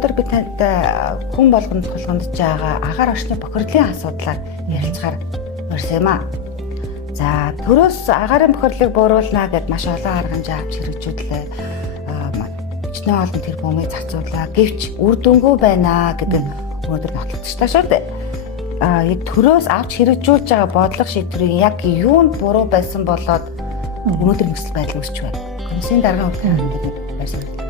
өнөөдөр би танд хүн болгонд тулгамдж байгаа агаар орчны бохирдлын асуудлаар ярилцахаар урьсан юм аа. За төрөөс агаарын бохирлыг бууруулна гэд маш олон арга хэмжээ авч хэрэгжүүлээ. Өчнөө олон тэр бөмбөгийг зарцууллаа. Гэвч үр дүнгүй байна гэдэг өнөөдөр нотлогдчихлаа шүү дээ. Яг төрөөс авч хэрэгжүүлж байгаа бодлого шийдвэрийн яг юунд буруу байсан болоод өнөөдөр нөхцөл байдал үүсч байна. Комиссийн даргын удирдлагын хангалтыг байсан.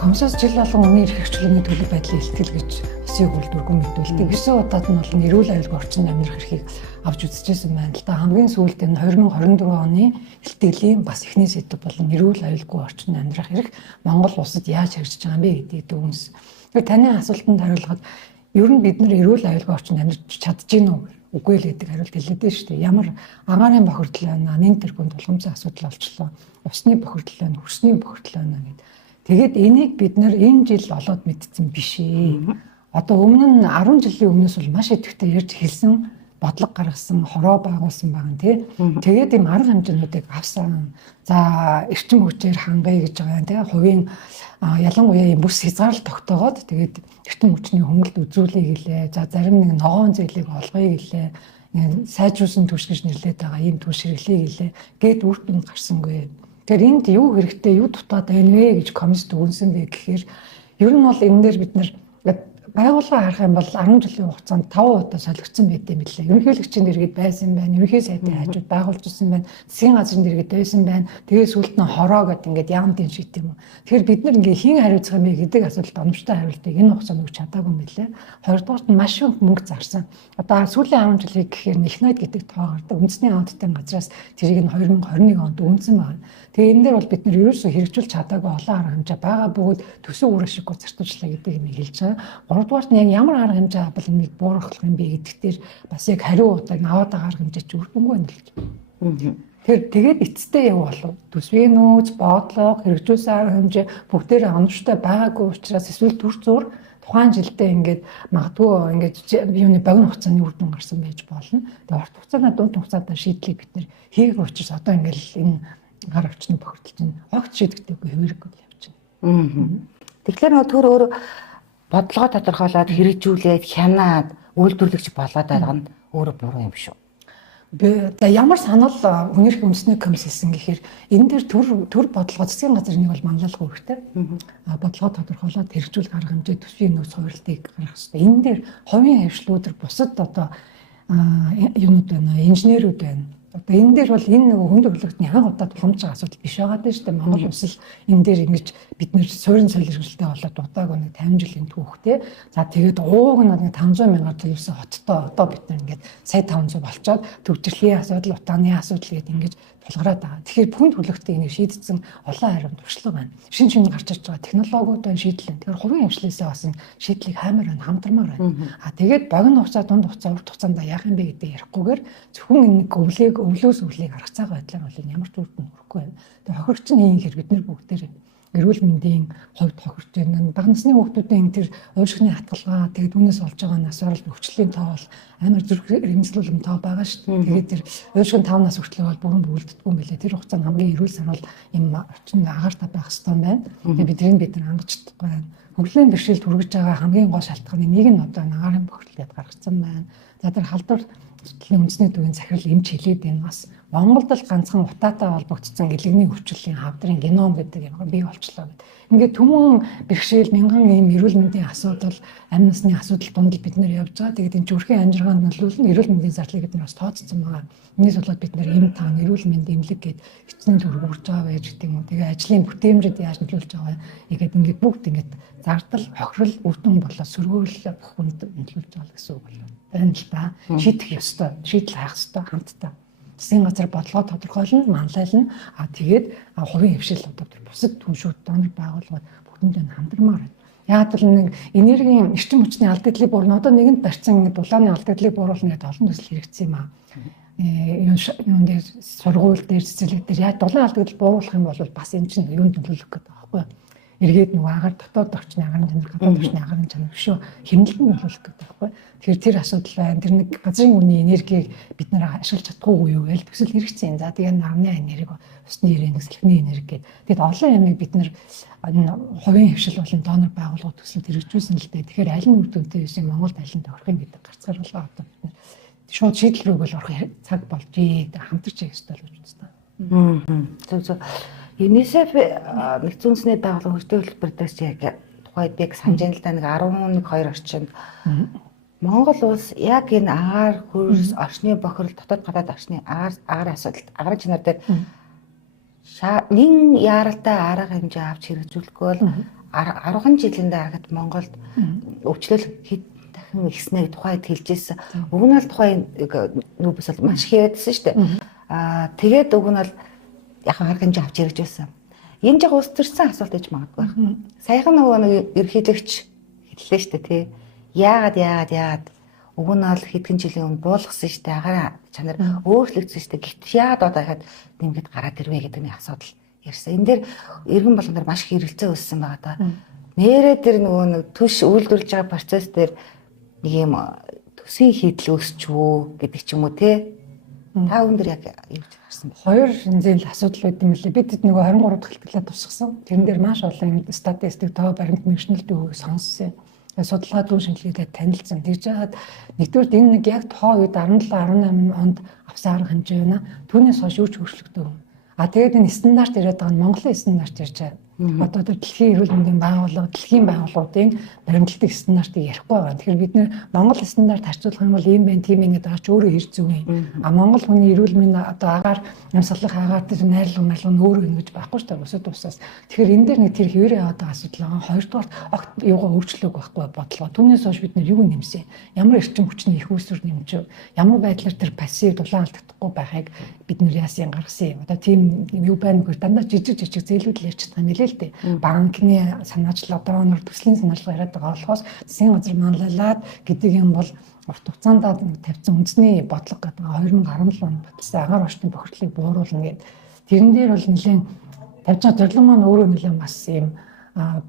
Комиссоос жил болгон үнийн эрх хэрэгжүүлэгний төлөв байдлын илтгэл гэж эсийг үйлдвэргүй мэдүүлдэг. 9 удаад нь бол эрүүл аюулгүй орчинд амьдрах эрхийг авч үзэжсэн байна л да. Хамгийн сүүлд энэ 2024 оны илтгэлийн бас эхний сэдэв болон эрүүл аюулгүй орчинд амьдрах эрх Монгол улсад яаж хэрэгжиж байгаа юм бэ гэдгийг дүгнэс. Тэгэхээр таны асуултанд хариулахад ер нь бид нар эрүүл аюулгүй орчинд амьдарч чадж гин үү? Үгүй л гэдэг хариулт хэлээд байна шүү дээ. Ямар агаарын бохирдол байна, нэн тэргуун тулгамцсан асуудал болчлоо. Усны бохирдол байна, хөрсний бохирдол байна гэдэг. Тэгээд энийг бид нар энэ жил олоод мэдсэн биш ээ. Одоо өмнө нь 10 жилийн өмнөөс бол маш идэвхтэй ярьж хэлсэн, бодлого гаргасан, хороо байгуулсан байгаа нь тий. Тэгээд ийм арга хэмжээнүүдийг авсан. За эрчим хүчээр хангая гэж байгаа юм тий. Хувийн ялангуяа ийм бүс хязгаарлалт тогтоогоод тэгээд эрчим хүчний хөнгөлт үзүүлэе гэлээ. За зарим нэг ногоон зээлийг олгоё гэлээ. Сайжруулсан түвш гэж нэрлэдэг байгаа ийм түвш хэрэглэе гэлээ. Гээд үр дүн гарсангүй. Тэгэхээр энд юу хэрэгтэй, юу дутаад байна вэ гэж комисс дүгнсэн бэ гэхээр ер нь бол энэ дээр бид нар байгууллага харах юм бол 10 жилийн хугацаанд 5 удаа солигдсон байт юм билээ. Ерөнхийлөгчийн дэргэд байсан байна, ерөнхий сайдын хажууд байгуулжсэн байна, засгийн газрын дэргэд байсан байна. Тэгээ сүүлд нь хороо гэдэг ингээд яам тийм шийт юм уу. Тэгэхээр бид нар ингээ хийн хариуцах юм бэ гэдэг асуулт оновчтой хариултыг энэ хугацаанд өгч чадаагүй юм билээ. Хоёрдугаарт нь маш их мөнгө зарсан. Одоо сүүлийн 10 жилийг гэхээр Нэхнайд гэдэг тоо гардаг. Үндэсний аудитын газраас тэрийг нь 2021 онд өгсөн байна. Тэгээ энэ дээр бол бид нар ерөөсөө хэрэгжүүлж чадаагүй олон арга хэмжээ байгаа бөгөөд төсөв үр ашиггүй зарцуулчлаа гэдэг юм хэлж байгаа. Гуравдугаарт нь яг ямар арга хэмжээ авбал энийг бууруулах юм бэ гэдэг дээр бас яг хариу удааг аваад байгаа арга хэмжээ ч үрдэнгүй байна л гэж. Тэгээд эцэстээ яг болов төсвийн нөөц, бодлого, хэрэгжүүлсэн арга хэмжээ бүгдээрээ оновчтой байгаагүй учраас эсвэл төр зур тухайн жилдээ ингээд магадгүй ингээд юуны богино хугацааны үр дүн гарсан байж болно. Тэгээд урт хугацааны дунд хугацаатаа шийдлийг бид нэр хийх учраас одоо ингээд энэ гар орчны бохирдол чинь огт шийдэгдээгүй хэвээргүй явж байна. Тэгэхээр нөгөө төр өөр бодлогоо тодорхойлоод хэрэгжүүлээд хянаад үйлдвэрлэгч болгоод байгаа нь өөрөө буруу юм шүү. Би ямар санал хүний эрхийн үндэсний комисс хийсэн гэхээр энэ дээр төр бодлого засгийн газрын нэг бол манлайлах үүрэгтэй. Бодлогоо тодорхойлоод хэрэгжүүлэх арга хэмжээ төсвийн нөөц хувирлтыг гаргах хэрэгтэй. Энэ дээр хувийн хавшлуудэр бусад одоо юунууд байна, инженерүүд байна. Одоо энэ дээр бол энэ нэг хүнд хөдөлгөөний хаан удаа тулгамж байгаа асуудал биш байгаа дээ шүү дээ. Монгол улс л энэ дээр ингэж бид нэр суурин солирхолтой болоод удаагүй нэг 50 жилийн түүхтэй. За тэгээд ууг нь нэг 500 мянган төлөвсөн хоттой одоо бид нар ингээд сая 500 болцоод төвчрлийн асуудал, утааны асуудал гэдэг ингэж тулгараад байгаа. Тэгэхээр хүнд хөдөлгөөтэй энийг шийдсэн олон харин туршлага байна. Шинэ гарч ирж байгаа технологиуд байна, шийдлэн. Тэгэхээр хувийн хвшлээсээ бас шийдлийг хаймаар байна, хамтармаар байна. Тэгээд богино хугацаа, дунд хугацаа, урт хугацаанд яах юм бэ гэдэг ярихгүйгээр зөвхөн энэ өвлөөс өвлийг гаргах цагаан байдлаар бол ямар ч үр дүн хүрэхгүй байна. Тэгээд хохирогч нь хийн хэрэг бид нар бүгдээр эрүүл мэндийн хувьд хохирч байна. Бага насны хүүхдүүдийн тэр уушгины хатгалгаа тэгээд үүнээс болж байгаа нас орол өвчлөлийн тоо бол амар зүрх хэмжлүүлэм тоо байгаа шүү дээ. Тэгээд тэр уушгин 5 нас хүртэл бол бүрэн бүрэлдэхгүй юм билээ. Тэр хугацаанд хамгийн эрүүл сан бол юм орчин агаар та байх хэрэгтэй байна. Тэгээд бид нар хангаж чадахгүй байна. Хөгжлийн бэрхшээлд хүргэж байгаа хамгийн гол шалтгааны нэг нь одоо агаарын бохирдлыг гаргацсан байна. За тэр халдвар судлалын үндэсний төвийн захирал эмч хэлээд энэ бас Монголд л ганцхан утаатай холбогдсон гэлэгний өвчлөлийн хавдрын геном гэдэг юм бий болчлоо гэдэг. Ингээд түмэн бэрхшээл мянган ийм эрүүл мэндийн асуудал, амь насны асуудал донд бид нэр явж байгаа. Тэгээд энэ зүрхийн амжиргаанд нөлөөлөл нь эрүүл мэндийн зардлыг бид нар бас тооцсон байгаа. Энэс болоод бид нар эм таан эрүүл мэндийн эмнэлэг гээд хичнээн төргөрж байгаа байж гэдэг юм уу. Тэгээд ажлын бүтээмжид яаж нөлөөлж байгаа ингээд ингээд бүгд ингээд зардал, хохирол, үр дүн болоод сөргөөлөл бүх хүнд нөлөөлж байгаа гэсэн үг байна л да. Шийдэх ёстой, шийдэл хайх ёстой хамтдаа. Засгийн газар бодлого тодорхойлно, манлайлна. Тэгээд хувийн хвшил одоо бусад түншүүд донор байгууллагууд бүгдэндээ хамтармаар байна. Яг л нэг энергийн эрчим хүчний алдагдлыг бууруулна. Одоо нэгэнд барьсан дулааны алдагдлыг бууруулна гэдэг олон төсөл хэрэгцсэн юм аа. Юун дээр сургууль дээр цэцэрлэг дээр яг дулаан алдагдал бууруулах юм бол бас энэ чинь юунд нөлөөлөх гэдэг байгаа байхгүй юу? эргээд нөгөө агаар дотоод орчны агаарын чанар, гадаад орчны агаарын чанар шүү хэмнэлт нь боловлох гэдэг байхгүй. Тэгэхээр тэр асуудал байна. Тэр нэг газрын үнийн энергийг бид нэр ашиглаж чадахгүй юу гэж төсөл хэрэгцээ юм. За тэгээ намны энерги, усны энерги, салхины энерги гэдэг. Тэгэд олон ямиг бид нэр хувийн хвшил болон донор байгууллагууд төслөд хэрэгжүүлсэн л дээ. Тэгэхээр аль нь үр дүнтэй байсан Монголд аль нь тохирох юм гэдэг гарцгаар болоо одоо бид нэр шууд шийдэл рүү бол орох цаг болжээ. Хамтарч яах ёстой л гэж байна. Зөв. ЮНИСЕФ нэгдсэн үндэсний байгууллагын хөгжлийн хөтөлбөр дээр ч яг тухайд яг санаж байна л да, нэг 11-2 орчинд Монгол улс яг энэ агаар хөрс орчны бохирол дотоод гадаад орчны агаар асуудалд агаар чанар дээр нэн яаралтай арга хэмжээ авч хэрэгжүүлэхгүй бол 10 жилийн дараагт Монголд өвчлөл хэд дахин ихснэ тухайд хэлжсэн. Уг нь бол тухайн нүүбс бол маш хийдсэн шүү дээ. Тэгээд уг нь бол яг арга хэмжээ авч хэрэгжүүлсэн. Энэ жаг улс төрсэн асуулт гэж магадгүй байна. Саяхан нөгөө нэг ерөнхийлөгч хэллээ шүү дээ тий. Яагаад уг нь бол хэдхэн жилийн өмнө буулгасан шүү дээ. Агаар чанар өөрчлөгдсөн шүү дээ. Гэвч яагаад одоо дахиад нэмгэд гараад ирвэ гэдэг нэг асуудал ярьсан. Энэ дээр иргэн болгон дээр маш их хэрэгцээ үүссэн байгаа даа. Нэрээ дээр нөгөө нэг төш үйлдвэрлэж байгаа процесс дээр нэг юм төсвийн хийдэл өсчвөө гэдэг ч юм уу тий. Та өндөр яг юу гэж харсан бэ? Хоёр хэмжээний асуудал байт юм лээ. Бид нөгөө 23 дахь хэлтгэлээ тусгасан. Тэрэн дээр маш олон юм статистик тоо баримт мэргэжнэлт өгөөг сонссон. Судалгаа дүүн шинжилгээтэй танилцсан. Тэгж яагаад нэгдүгээр энэ нэг яг тоо үед 17 18 онд авсан арга хэмжээ байна. Түүнээс хойш юу ч өөрчлөгдөв. Тэгээд энэ стандарт яриад байгаа нь Монголын стандарт ярьж байгаа. Одоо дэлхийн эрүүл мэндийн байгууллага, дэлхийн байгууллагуудын баримтлалтын стандартыг ярихгүй байгаа. Тэгэхээр бид нэр Монгол стандарт харьцуулах юм бол ийм байх, тийм ингэж байгаа ч өөрөө хэрэг зүг юм. Монгол хүний эрүүл мэнд одоо агаар нямсгалах агаар дээр найрлал марлал өөрөө ингэж байхгүй шүү дээ. Бусад усаас. Тэгэхээр энэ дээр нэг тэр хэвээр яваад байгаа асуудал байгаа. Хоёрдугаар огт юугаа өөрчлөөг байхгүй бодлого. Түүнээс хойш бид нэр юу нэмсэн? Ямар эрчим хүчний их үүсвэр нэмж, ямар байдлаар тэр пассив дулаан алдагдахгүй байхыг бид нэр яасан гаргасан юм. Одоо тийм юу байна гэхээр дандаа жижиг зээлүүд л ярьж байгаа юм лээ. Банкны санаачлал одоо өнөр төслийн санаачлал яриад байгаа болохоос засгийн газар манлайлаад гэдэг юм бол урт хугацаанд тавьсан үндэсний бодлого гэдэг 2017 онд баталсан агаар орчны бохирдлыг бууруулна гэдэг. Тэрэн дээр бол нэлээд тавьж байгаа зорилго маань өөрөө нэлээд бас юм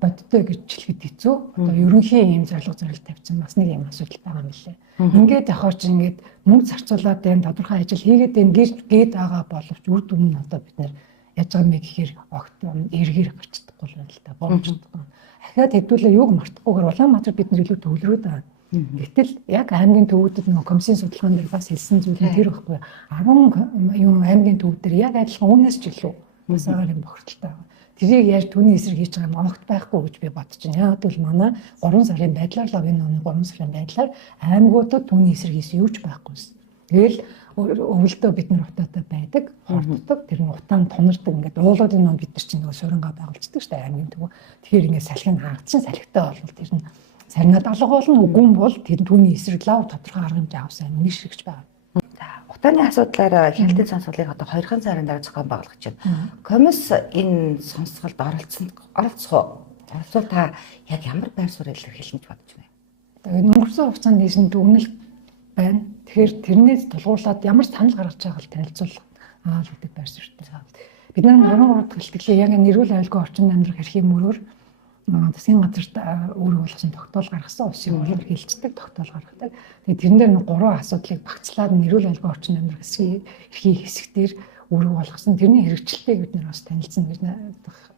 бодтой гэж хэлэхэд хэцүү. Одоо ерөнхийн юм зорилго тавьсан бас нэг юм асуудал байгаа юм лээ. Ингээд явахаар чи ингээд мөнгө зарцуулаад энэ тодорхой ажил хийгээд энэ гээд байгаа боловч үр дүн нь одоо бид нэр яаж байгаа юм гэхээр огт эргээр гарч чадахгүй л байна л та боломжтой. Ахаад хэдүүлээ юуг мартахгүйгээр Улаанбаатар бид нар илүү төвлөрөөд байгаа. Гэтэл яг аймгийн төвүүдэд нөгөө комиссийн судалгаан дээр бас хэлсэн зүйл нь тэр байхгүй. 10 юм аймгийн төвүүд дээр яг адилхан үүнээс ч илүү бас агаар юм бохирдолтой байгаа. Тэрийг яаж түүний эсрэг хийж байгаа юм огт байхгүй гэж би бодож байна. Яг гэвэл манай 3 сарын байдлаар л энэ оны 3 сарын байдлаар аймагуудад түүний эсрэг хийсэн юу ч байхгүйсэн. Тэгэл өвөлдөө бид нар утаатай байдаг, хортдог, тэр нь утаанд тунардаг. Ингээд уулуудын ном бид нар чинь нөгөө суурингаа байгуулцдаг шүү дээ аймгийн төвөө. Тэгэхээр ингээд салхин хаагдсан салхитай болвол тэр нь сарнаад алга болно. Үгүй бол тэр түүний эсрэг лав тодорхой арга хэмжээ авсан аймаг ширхэж байгаа. Утааны асуудлаар хяналтын сонсголыг одоо 2 сарын дараа зохион байгуулах гэж байна. Комис энэ сонсголд оролцох та яг ямар байр суурь илэрхийлнэ гэж бодож байна. Тэгээд өнгөрсөн хугацаанд нийсэн дүгнэлт байна. Тэгэхээр тэрнээс тулгуурлаад ямар санал гаргаж байгааг танилцуулах гэдэг байр суурьтай. Бид нар 23 дахь хэлтгэлээ яг нэрүүл аюулгүй орчинд амьдрах эрхийн мөрөөр засгийн газарт өөрөөр болгосон тогтоол гаргасан улсын хурлаар хилцдэг тогтоол гаргадаг. Тэгээд тэрэн дээр нэг 3 асуудлыг багцлаад нэрүүл аюулгүй орчинд амьдрах эрхийн хэсгээр өөрөөр болгосон. Тэрний хэрэгжилтийг бид нар бас танилцсан гэж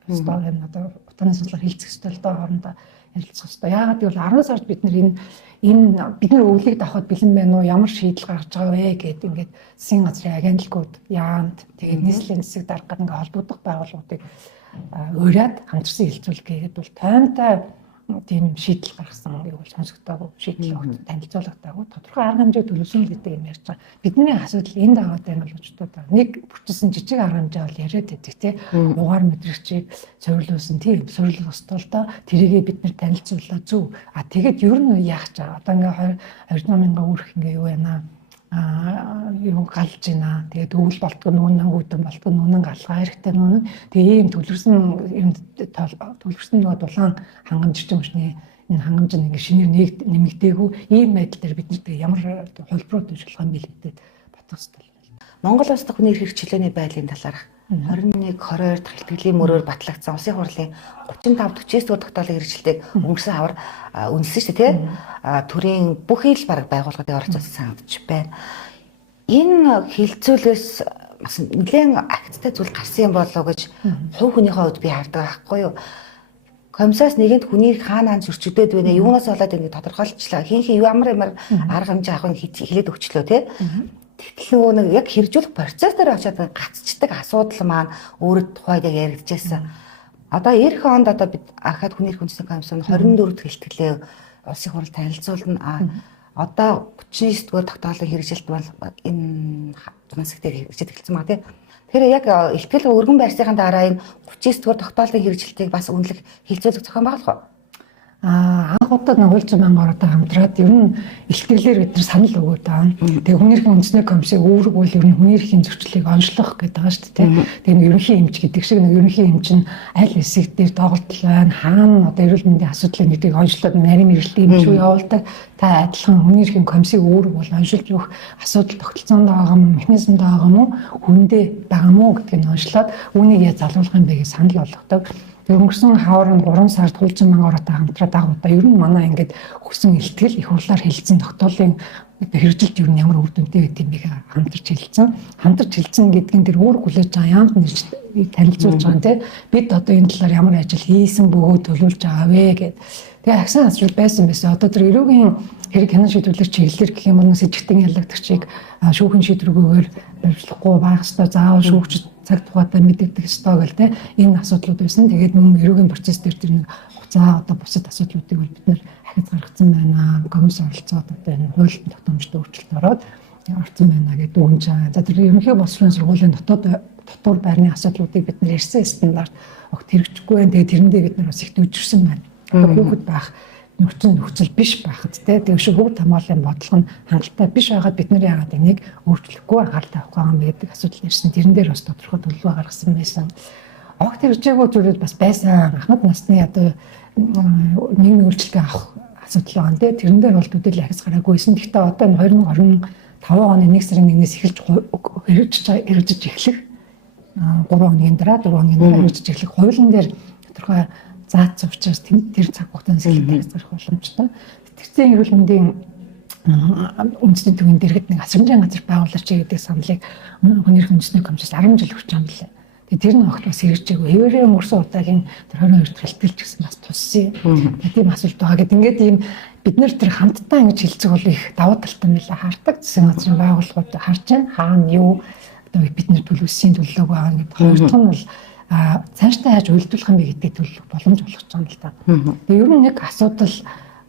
стори юм одоо утааны судалгаар хилцэх ёстой л доо хоорондоо ярилцах ёстой. Яагаад гэвэл 10 сард бид нар энэ бид нар өвлийг давхад бэлэн байна уу? Ямар шийдэл гаргаж байгаа вэ гэдэг ингээд засгийн газрын агентлагууд яанд тэгээд нийслэлийн засаг дарга ингээд холбогдох байгууллагуудыг ураад хамтарсан хилцүүлэг хийгээд бол тоймтой тийм шийдэл гаргасан юу бол сонсогдоогүй шийдэл өгч танилцуулагдаагүй тодорхой арга хэмжээ төлөвлөсөн гэдэг юм ярьж байгаа. Бидний асуудал энд аваад байна бол өчтөд нэг бүрчсэн жижиг арга хэмжээ бол яриад байдаг тий. Угаар мэдрэгчийг цовирлуулсан тийм цовирлох столдоо тэрийгээ бид нэр танилцууллаа зөв. Тэгээд ер нь яах ч одоо ингээ 20,000 үрх ингээ юу байна юу галж байна. Тэгээд өвөл болтго нүнэн үүдэн болтго нүнэн галгаа хэрэгтэй нүнэн. Тэгээ ийм төлөвлөсөн юм төлөвлөсөн нөгөө дулаан хангамж юмшны энэ хангамж нь ингээ шинээр нэмэгдээгүй ийм байдал дээр бид нарт ямар хувилбарууд ажиллах юм бэ гэдэг бодох хэрэгтэй. Монгол улс дахь хүний эрх хэмжээний байдлын талаарх 21 22 дахь ихтгэлийн мөрөөр батлагдсан Улсын хурлын 35 49 дугаар тогтоолын хэрэгжилтийг өнгөрсөн хавар үнэлсэн шүү дээ, тий. Төрийн бүх ил баг байгууллагын оролцоод санагдаж байна. Энэ хилцүүлгээс бас нэлээд акттай зүйл гарсан юм болоо гэж хувь хүнийхээ хувьд би хардаг байхгүй юу. Комиссаас нэгэнд хүнийг хаанаа зөрчигдөд вэ? Юунаас болоод ингэ тодорхойлчлаа. Хин ямар арга хэмжээ авах хэлээд өгчлөө, тий. Тэгтэл нэг яг хэрэгжүүлэх процесс дээр очиад гацчдаг асуудал маань өөрөө тухайд яг яригдчихсэн. Одоо эх онд одоо бид ахад хүний эрх үндэсний комиссын 24 дахь хэлтгэлээ улсын хурал танилцуулна. Одоо 39 дугаар тогтоолын хэрэгжилт бол энэ тунас дээр хэрэгжиж эхэлсэн байна, тий. Тэгэхээр яг ихтгэл өргөн байрсхийн дараа энэ 39 дугаар тогтоолын хэрэгжилтийг бас үнэлэх хилцүүлэг зохион байгуулах уу? Анх удаа 200,000 ороод хамтраад ер нь ихтгэлээр бид нар санал өгөөд байгаа. Тэгээ хүний эрхийн үндэсний комиссын үүрэг бол ер нь хүний эрхийн зөрчлийг онцлох гэдэг байгаа шүү дээ. Тэгээ нэг ерөнхий эмч гэдэг шиг нэг ерөнхий эмч нь аль хэсэг дээр тоглолт байна, хаана одоо эрүүл мэндийн асуудлыг нэгдийг онцлоод нарийн мэргэжлийн эмч үү явуулдаг. Та адилхан хүний эрхийн комиссын үүрэг бол онцлж өгөх асуудал тогтолцоонд байгаа юм, механизмд байгаа юм уу, хүндээ байгаа юм уу гэдгийг онцлоод үүнийг яаж залруулах юм бэ гэж санал болгодог. Өнгөрсөн хавар нь 3 сард 200,000 ороотой хамтраад агуудаа ер нь манай ингээд өгсөн илтгэл их хурлаар хэлэлцэн тогтоолын хэрэгжилт ер нь ямар үр дүнтэй байд юм бэ хамтарч хэлэлцэн. Хамтарч хэлэлцэн гэдгэн дээр өөр хүлээж байгаа ямд нэрч танилцуулж байгаа тийм. Бид одоо энэ талаар ямар ажил хийсэн бөгөөд төлөвлөж байгаа вэ гэд. Тэгээ агсан асуулт байсан. Одоо тэр эрүүгийн хэрэг хянан шийдвэрлэх чиглэлээр гэх юм бол сэжигтэн яллагдагчийг шүүхэн шийдвэргүйгээр барьжлахгүй байх ёстой, заавал шүүгчд цаг тухайдаа мэдэгдэх ёстой гэл те энэ асуудлууд байсан. Тэгээд мөн эрүүгийн процесс дээр тэр нэг хугацаа одоо бусад асуудлуудыг бол бид нэр ахиц гаргацсан байна. Комисс оролцоод одоо энэ хууль тогтоомжтой өөрчлөлт ороод орсон байна гэдэг үнж байгаа. За тэр ерөнхий боловсролын сургуулийн дотор байрны асуудлуудыг бид нэр ярьсан стандарт огт хэрэгжихгүй байна. Тэгээд тэрэндээ бид нар бас их дүүжирсэн байна. Одоо хүүхэд байх нөхцөл биш байхад тэгээ шиг хөвд хамгааллын бодлого нь хангалттай биш байгаад бид нар яагаад энийг өөрчлөхгүй анхаарал тавих байгаа юм гэдэг асуудал ирсэн. Тэрэн дээр бас тодорхой төлөвлөгөө гаргасан байсан. Огт хэрэгжээгүй зүйлүүд бас байсан. Ахмад насны одоо нийгмийн үйлчлэгээ авах асуудал байна те. Тэрэн дээр бол төдийл ахис гараагүйсэн. Гэхдээ одоо 2025 оны 1 сарын 1-ээс эхэлж хэрэгжиж эхлэх 3 хоногийн дараа 4 хоногийн дараа хэрэгжиж эхлэх хуулийн дээр тодорхой заацсан учраас тэр цаг хугацаанд сэлгэж зарах боломжтой. Тэтгэврийн эрүүл мэндийн үндэсний төвийн дэргэд нэг асрамжийн газар байгуулаач гэдэг саналыг хүний эрхийн үндэсний комиссаас 10 жил өгч байгаа юм лээ. Тэгээ тэр нь огт бас хэрэгжээгүй. Хэвээрээ өнгөрсөн удаагийн тэр 22 дахь хэлтгэлч гэсэн бас туссан. Тийм асуулт байгаа гэдэг. Ингээд ийм бид нэр тэр хамтдаа ингэж хэлцэг бол их давуу талтай мэлээ хардаг. Засгийн газрын байгууллагууд харж байна. Хаана юу одоо бид нэр төлөвлөсөн төлөвлөг байгаа гэдэг. Хоёр дахь нь бол цаашдаа яаж үйлдвэрлэх юм бэ гэдэг төлөв боломж олгож байгаа юм л да. Тэгээ ер нь нэг асуудал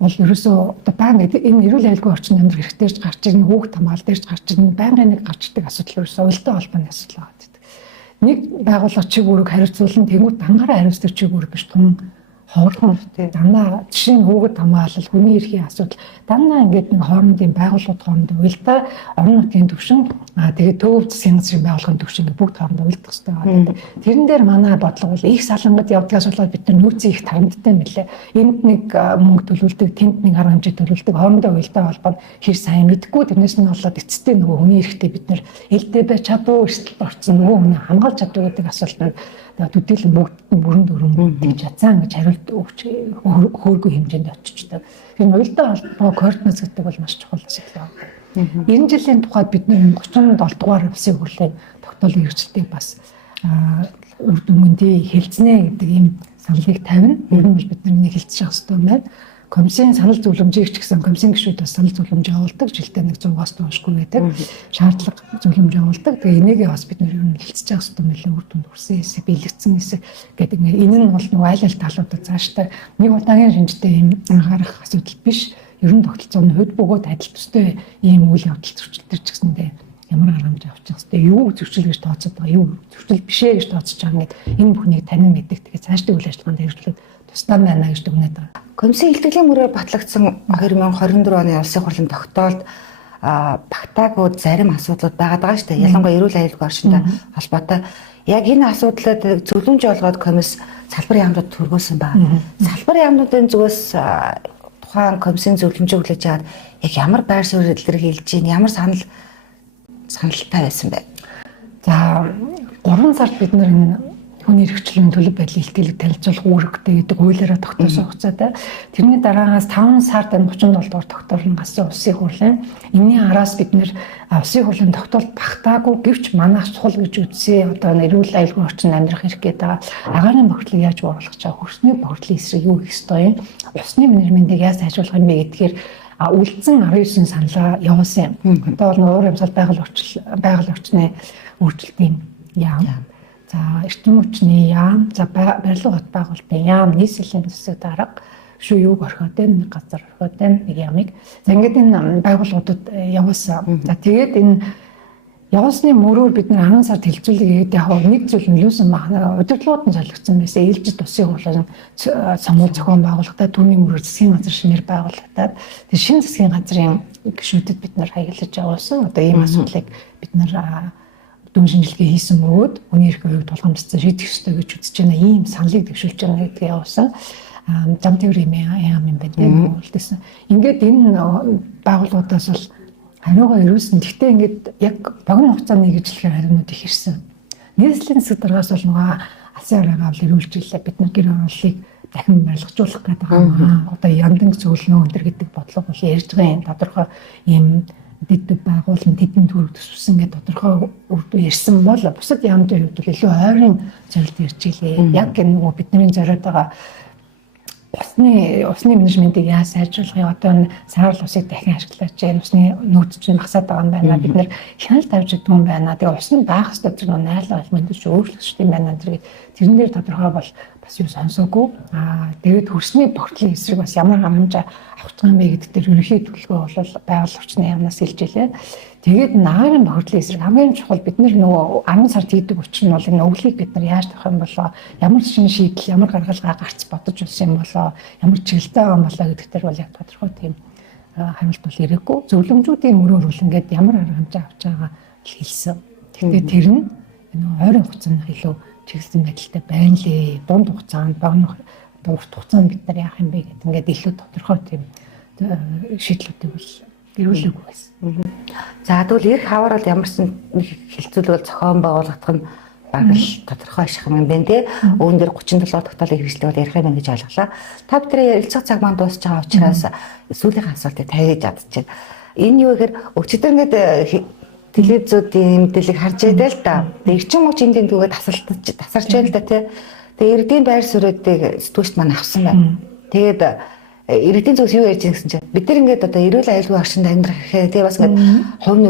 бол ерөөсөө одоо баян энэ эрүүл аюулгүй орчин амьдрал хэрэгтэрж гарч ирнэ, хүүхд хамгаал дээрж гарч ирнэ, байнгын нэг гарч ирдэг асуудал ерөөсөө уялдаа холбооны асуудал байгаа гэдэг. Нэг байгууллага чиг үүрэг хариуцуулна, тэнгуут дангаараа хариуцдаг чиг үүрэг биш тун хоорхон дандаа жишээ нь хүүхэд хамгаалал, хүний эрхийн асуудал дандаа ингээд нэг хоорондын байгууллагууд хоорондоо уялдаа орон нутгийн төвшин тэгээд төв засгийн газрын байгууллагын төвшин бүгд хоорондоо уялдах хэрэгтэй байна. Тэрэн дээр манай бодлого бол их салангад явдгаас болоод бид нар нөөцийн их тарамдтай мэлээ. Энд нэг мөнгө төлөвлөдөг, тэнд нэг арга хэмжээ төлөвлөдөг, хоорондоо уялдаа холбоо хэр сайн мэдгүй. Тэрнээс нь болоод эцэстээ нөгөө хүний эрхтэй бид нар элдэ байж чадуу, эрсдэлд орсон нөгөө хүнийг хамгаалж чадуу гэдэг асуулт нь төдийлөн бүгд бүрэн дүрэн гэж чадсан гэж хариулт өгч хөөргүй хэмжээнд очиждаг. Тэр уялдаа холбоо координац гэдэг бол маш чухал асуудал байна. 90 жилийн тухайд бид нар 37 дугаар улсын хурлын тогтоолын хэрэгжилтийг бас үр дүнтэй хэлцнэ гэдэг ийм саналыг тавина. Ер нь бол бид нар энийг хэлцэж явах хэрэгтэй байна. Комиссын санал зөвлөмжийг ч гэсэн комиссын гишүүд бас санал зөвлөмж явуулдаг. Жилдээ нэг 100-аас доошгүй байдаг. Шаардлага зөвлөмж явуулдаг. Тэгээ энийгээ бас бид нэр юм хэлцэж явах хэрэгтэй мэлээ үр дүнд хүрсэн хэсэг, бэлэгдсэн хэсэг гэдэг нэг энэ нь бол нэг айл ал талуудад цаашдаа нэг удаагийн шинжтэй юм анхаарах асуудал биш. Ер нь тогтолцооны хувьд бөгөөд адил төстэй ийм үйл явдал зөрчилдөр ч гэсэндээ ямар арга хэмжээ авчих хэвээр юу зөрчил гэж тооцоод байгаа, юу зөрчил бишээ гэж тооцож байгаа ингээд энэ бүхнийг танин мэддэг. Тэгээ цаашдын үйл ажиллагаанд хэрэгжүүлээд тусдаа байна гэж дүгнээд байгаа. Комиссын Илтгэлийн мөрөөр батлагдсан 2024 оны улсын хурлын тогтоолд багтаагүй зарим асуудлууд байгаа шүү дээ. Ялангуяа эрүүл аюулгүй орчинтой холбоотой. Яг энэ асуудлууд зөвлөмж олгоод комисс салбар яамнууд төргөөсөн байна. Салбар яамнуудын зүгээс тухайн комиссын зөвлөмжийг хүлээж аваад яг ямар байр суурь илэрхийлж, ямар саналтай байсан бэ? За 3 сард бид нар энэ хүний эрхчлэлийн төлөв байдлын илтгэлэг танилцуулах үүрэгтэй гэдэг хуулиараа тогтоосон хугацаатай. Тэрний дараагаас 5 сард 37 дугаар тогтоолн гасан улсын хурлын энэний араас бид нэр улсын хурлын тогтоолт багтаагүй гэвч манайх чухал гэж үзсэн одоо эрүүл аюулгүй орчинд амьдрах хэрэг гэдэг агаарын бохирдлыг яаж бууруулах чаа хөрсний бохирдлын эсрэг юу хийх ёстой юм? Усны менежментийг яаж сайжруулах юм бэ гэдгээр үлдсэн 19 саналаа явуулсан юм. Одоо бол уур амьсгал байгаль орчны өөрчлөлтийн яам. За эрчим хүчний яам, за барилга бот байгуулалтын яам, нийслэлийн засаг дарга шүү юуг орхиод байна, нэг газар орхиод байна, нэг ямыг. За ингээд энэ байгууллагуудад явуулсан. За тэгээд энэ явуулсны мөрөөр бид нар 10 сард хилцүүлэг хийгээд яг нэг зүйл нөлөөсөн байна. Удирдлагууд нь солигдсон байсан. Ээлжид усын хурлын самуул зохион байгуулалтад түүний мөрөөр засгийн газар шинээр байгуулагдаад тэгээд шинэ засгийн газрын гишүүдэд бид нар хаягдуулж явуулсан. Одоо ийм асуудлыг бид нар дүн шинжилгээ хийсэн бөгөөд хүний эрхийн хувьд тулгамдсан шийдэх ёстой гэж үзэж байна. Ийм саналыг дэвшүүлж байгаа гэдгийг явуулсан. Зам тээвэр яам юм байна гэдэг. Ингээд энэ байгууллагуудаас бол хариугаа ирүүлсэн. Гэхдээ ингээд яг богино хугацааны нэгжлэхээр хариунууд их ирсэн. Нийслэлийн засаг даргаас бол нөгөө алсын хараагаа бол ирүүлжлээ. Бид нар гэр ороллыг дахин барилгажуулах гэдэг байгаа. Одоо яндан зөвлөнөө өндөр гэдэг бодлого бол ярьж байгаа юм. Тодорхой ийм дэд байгуулан тэдний төрөв төсвсөн гэдэг тодорхой үрдүү ярьсан бол бусад яамны хувьд илүү ойрын зорилт ярьж илээ. Яг энэ нөгөө бидний зориод байгаа усны менежментийг яаж сайжруулах одоо саарл усыг дахин ашиглаж जैन усны нөөц чинь багасаад байгаа юм байна. Бид нэр хяналт тавьж идэх юм байна. Тэгээ усны баах хэвээр зөв найлаа мэдээж өөрчлөгчд юм байна. Тэрэн дээр тодорхой бол бас юу сонсоогүй. Тэгээд хөрсний бохирдлын эсрэг бас ямар хангамж авах юм бэ гэдэг дээр ерөнхий төлөвлөгөө бол байгаль орчны яамнаас илж илээ. Тэгээд наагарын бохирдлын эсрэг хамгийн чухал бид нөгөө 10 сард хийдэг учир нь бол энэ өглийг бид нар яаж тавих юм болоо, ямар шинэ шийдэл, ямар гаргалгаа гарч бодож улсан юм болоо, ямар чиглэлтэй байгаа юм болоо гэдэг дээр бол яг тодорхой тийм хариулт бол ирээгүй. Зөвлөмжүүдийн мөрөөр бол ингээд ямар арга хэмжээ авч байгаа хэлсэн. Тэгэхээр тэр нь нөгөө ойрын хугацаанд илүү чиглэсэн байдалтай байна лээ. Дунд хугацаанд, урт хугацаанд бид нар яах юм бэ гэдэг ингээд илүү тодорхой тийм шийдлүүдийг бол гэрүүлээгүй байсан. За тэгвэл эрх хаваар бол ямарсан хилцүүлэл зохион байгуулагдах нь баг л тодорхой ашиг юм байна те. Үүн дээр 37 тогтоолын хэрэгжлүүд ярих юм гэж ойлголаа. Та бүхэн ярилцах цаг маань дуусч байгаа учраас сүүлийн асуултыг тавьж чадчихэв. Энэ юу гэхээр өчигдөр ингээд телевизүүдийн мэдээллийг харж байдаг л да. Эрчим хүч эндийн түгээд тасарч байна л да тий. Тэгээ иргэдийн байр суурьдыг сэтгүүлч маань авсан байна. Тэгээд иргэдийн зүгээс юу ярьж байгаа гэсэн чинь бид нар ингээд одоо эрүүл аюулгүй орчинд амьдрах гэхээр тэгээ бас ингээд хувь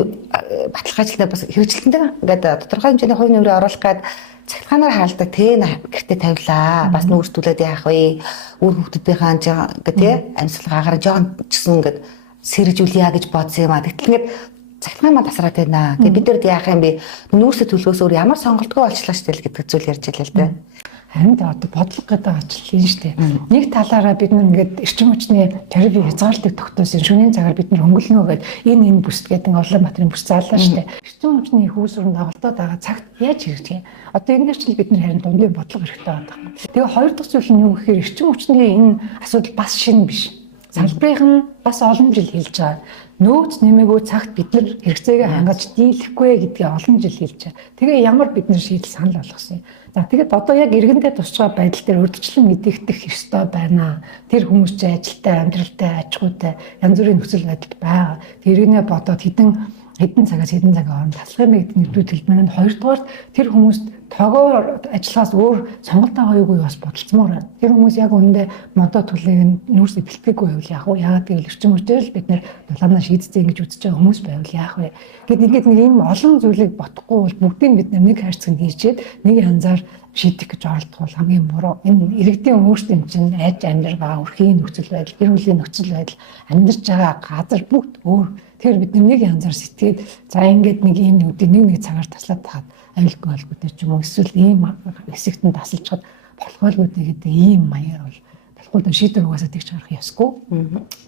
баталгаа ажилтнаа бас хэрэгжилтэнтэй ингээд тодорхой хэмжээний хувь нэмрээ оруулах гээд цахилгаанаар хаалдаг тэ гэртээ тавилаа. Бас нүүрстүүлээд яах вэ? Үр хүүхдүүдийнхээ ингээд тий амьсгалаа гараа жоон гэсэн ингээд сэржүүлъя гэж бодсон юм а. Гэтэл ингээд цахилгаан маань тасраад байна. Тэгээ бид нар яах юм бэ? Нүүрсээ төлөхөөс өөр ямар сонголтгүй болчлаа шүү дээ гэдэг зүйл ярьж илээ л дээ. Харин одоо бодлого гэдэг ажил юм шүү дээ. Нэг талаараа бид нар ингээд эрчим хүчний тариф хязгаарлалтыг тогтоосон. Шөнийн цагаар бид нар хөнгөлнө гэдэг энэ бүст гэдэг Улаанбаатарын бүс заалаа шүү дээ. Эрчим хүчний их үүсвэр дагалдаад байгаа цагт яаж хэрэгжих юм? Одоо энэ дээр чинь бид нар харин дундын бодлого хэрэгтэй байдаг. Тэгээ хоёр дахь зүйл нь юу гэхээр эрчим хүчний энэ асуудал бас шинэ биш. Салбарынх нь бас олон жил хэлж байгаа. Нөөц нэмээгүй цагт бид нар хэрэгцээгээ хангаж дийлэхгүй гэдгийг олон жил хэлж байгаа. Тэгээ ямар бид нар шийдэл санал болгосон юм. За тэгээд одоо яг иргэндээ тусч байгаа байдал дээр урьдчилан мэдэгдэх ёстой байна. Тэр хүмүүс чинь ажилтай, амьдралтай, аж ахуйтай янз бүрийн нөхцөл байдалд байгаа. Тэргийнээ бодоод хэдэн цагаас хэдэн цагийн хооронд таслах юм гэдэг нэгдүгээр хэлбэр нь хоёрдугаар тэр хүмүүст тоогоор ажиллахаас өөр сонголт байгаа юугүй бас бодолцмоор байна. Тэр хүмүүс яг үүндээ модоо түлээг нүүрс бэлтгэхгүй байвал яах вэ? Яагаад гэвэл эрчим хүчээр л бид нэр дулаанаа шийдцээ ингэж үзэж байгаа хүмүүс байвал яах вэ? Гэт ингээд нэг ийм олон зүйлийг бодохгүй бол бүгдийг бид нэг хайрцаг хийчихэд нэг янзаар шийдэх гэж оролдох бол хамгийн буруу. Энэ иргэдийн өөрсдийн чинь айж амьдрал байгаа өрхийн нөхцөл байдал, гэр бүлийн нөхцөл байдал, амьдарч байгаа газар бүгд өөр. Тэгэхээр бид нэг янзаар сэтгээд за ингээд нэг энэ үдийг нэг цагаар таслаад тахад аюулгүй болгүй ч юм уу эсвэл ийм хэсэгт нь тасалж чад болохгүй гэдэг ийм маягаар бол болохгүй шийдвэр угаасаа тэгж гарах ёсгүй.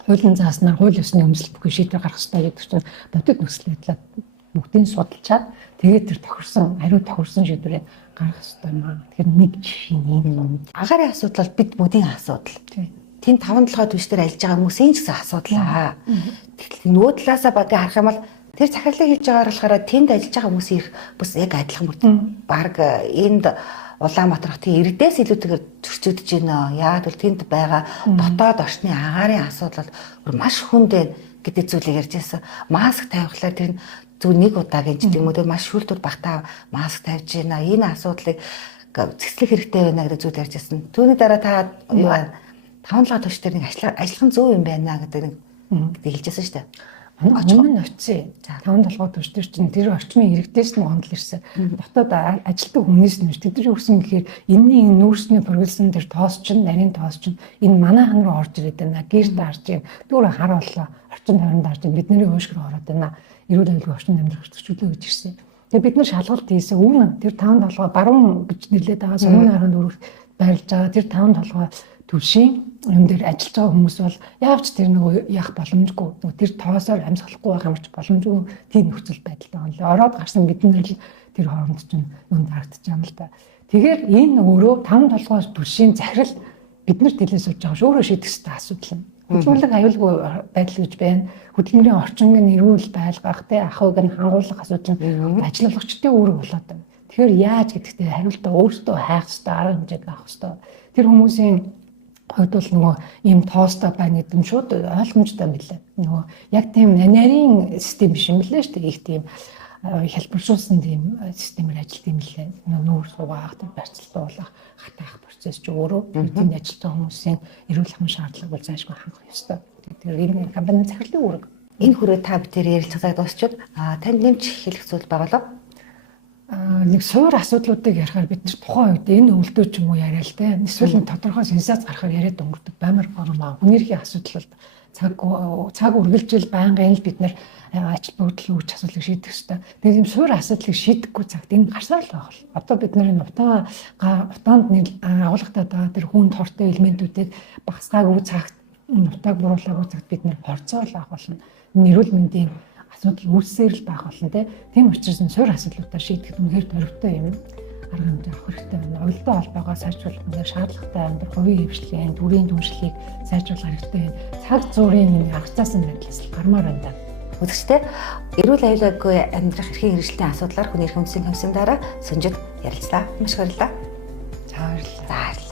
Хуулийн зааснаар хууль ёсны өмсөлт бүхэн шийдвэр гаргах ёстой гэдэг чинь бодит нөхцөл байдлаа бүгдийг судалчаад тэгээд тэр хариу тохирсон шийдвэрээ гаргах ёстой юм аа. Тэгэхээр нэг жишээ юм. Агаарын асуудал бид бүгдийн асуудал. Тэнд 5-7 түвшээр ажиллаж байгаа хүмүүсийн ч гэсэн асуудал аа. Тэгэхээр нөгөө талаасаа баг харах юм бол Тэр захирлыг хийж байгаагаар болохоор тэнд ажиллаж байгаа хүмүүс их бас яг адилхан мөрд. Бараг энд Улаанбаатар хотын иргэдээс илүүтэйгээр зөрчигдөж байна. Яг л тэнд байгаа дотоод орчны агаарын асуудал бүр маш хүнд гэдэг зүйлийг ярьж байсан. Маск тавихлаар тэр зөв нэг удаагийн ч юм уу тэр маш шүүлтүр багтаа маск тавьж байна. Энэ асуудлыг зэслэх хэрэгтэй байна гэдэг зүйл ярьж байсан. Түүний дараа та юу 5-7 төш дээр нэг ажиллах нь зөв юм байна гэдэг нэг хэлжсэн шүү дээ. Өмнө нь очив. 5-7 төш дээр чинь тэр орчмын иргэдээс нь гомдол ирсэн. Дотоод ажилтдаг хүмүүст нь тэд нар юу гэсэн гэхээр энэний нүүрсний прогрессн тэр тоос чинь нарийн тоос чинь энэ манайхан руу орж ирээд байна. Гэрт харж юм. Түр харууллаа. Орчин тойронд харж бидний уушгир ороод байна. Эрүүл аюулгүй орчин амьдрах зөрчилөө гэж ирсэн. Тэгээ бид нар шалгалт хийсэн. Үүн тэр 5-7 баруун гэж нэрлээд байгаа сумын харанд өргөх байрлаж байгаа. Тэр 5-7 төвшин юм дээр ажиллаж байгаа хүмүүс бол яавч тэр нөгөө яах боломжгүй. Тэр тоосоор амьсгалахгүй байх юмч боломжгүй тийм нөхцөл байдалтай байна лээ. Ороод гарсан бид нар л тэр хооронд чинь юунд харагдаж байгаа юм л да. Тэгэхээр энэ өөрөө 5-7 төвшин захирал бид нар тэлээс сууж байгаа ш өөрөө шийдэх ёстой асуудал юм. Хөдөлмөрлөг аюулгүй байдал гэж байна. Хөдөлмөрийн орчингийн эрүүл байлгах, ах уг нь хангуулах асуудал нь ажиллагчдын үүрэг болоод байна. Тэгэхээр яаж гэдэгтээ хариултаа өөртөө хайх ёстой, арга хэмжээг авах ёстой. Тэр хүмүүсийн хувьд бол нөгөө ийм тоостой байна гэдэг нь шууд ойлгомжтой мэлээ. Нөгөө яг тийм нарийн систем биш юм лээ шүү дээ. Их тийм хэлбэршүүлсэн тийм системээр ажилладаг юм лээ. Нүүр суугаах, барьцлуулах, хатаах процесс ч өөрөө тэнд ажиллаж байгаа хүмүүсийн эрүүл мэндийн шаардлага бол зайлшгүй хангах ёстой. Тэр энэ компани захирлын үүрэг. Энэ хүрээ та бүхэн ярилцлагаа дуусчаад танд нэмж хэлэх зүйл байгаа лөө? Нэг суур асуудлуудыг ярихаар бид тухайн үед энэ өвлдөө ч юм уу яриа л те. Эсвэл тодорхой сенсац гарахаар яриад өнгөрдөг баймар гормаа. Хүнийхээ асуудал бол цаг үргэлжил байнгын л бид нар ажил бүгдл үүч асуудлыг шийдэх ёстой. Тэгээд ийм суур асуудлыг шийдэхгүй цагт энэ гарсаар л байх л. Одоо бид нарын утаанд нэг агуулгатай байгаа тэр хүнд хортой элементүүдийг багасгаагүй цагт утааг буруулаагүй цагт бид нар хорцоол авах болно. Эрүүл мэндийн асуудал үүсээр л байх болно тийм учраас энэ суур асуудлуудаа шийдэхэд үнэхээр зоригтой юм арга хэмжээ авах хэрэгтэй байна. Оюутай холбоогоо сайжруулах нь шаардлагатай амьдрах хувийн хөвшлийг, төрийн түншлийг сайжруулах хэрэгтэй байна. Цаг зуурын хагацаасан байдлаас гармаар байна. Үзэгчдээ эрүүл аюулгүй амьдрах эрхийн хэрэгжлийн асуудлаар хүний эрх үндэсний комиссийн дараа Сүнжид ярилцлаа. Маш баярлалаа. За баярлалаа.